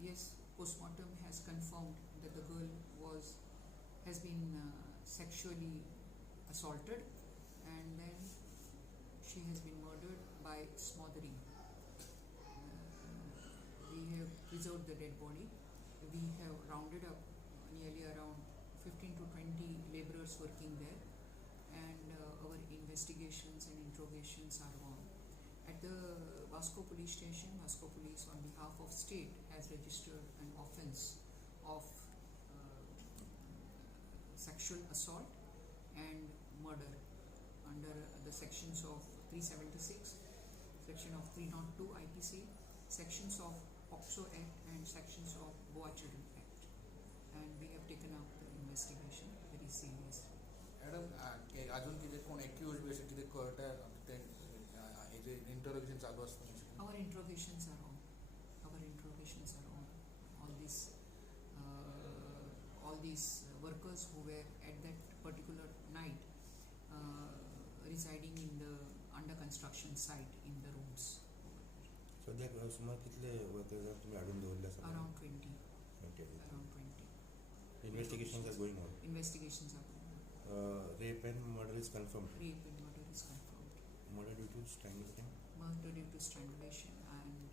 Yes, postmortem has confirmed that the girl has been sexually assaulted, and then she has been murdered by smothering. We have preserved the dead body. We have rounded up nearly around 15 to 20 laborers working there, and our investigations and interrogations are on. At the Vasco police station, Vasco police on behalf of state has registered an offence of sexual assault and murder under the sections of 376, section of 302 IPC, sections of POCSO Act and sections of Goa Children Act, and we have taken up the investigation very seriously. Madam अजून किती कोण accused base किती कळटा ते interrogation चालू असतं. Our interrogations are on. Our interrogations are on. All these workers who were at that particular night residing in the under construction site in the rooms. सध्या सुमार कितले वर्कर्स तुम्ही हाडून दवरले आसा? Around 20. Around 20. Investigations are going on. Investigations are going on. Rape and murder is confirmed. Rape and murder is confirmed. Murder due to strangulation. Murder due to strangulation and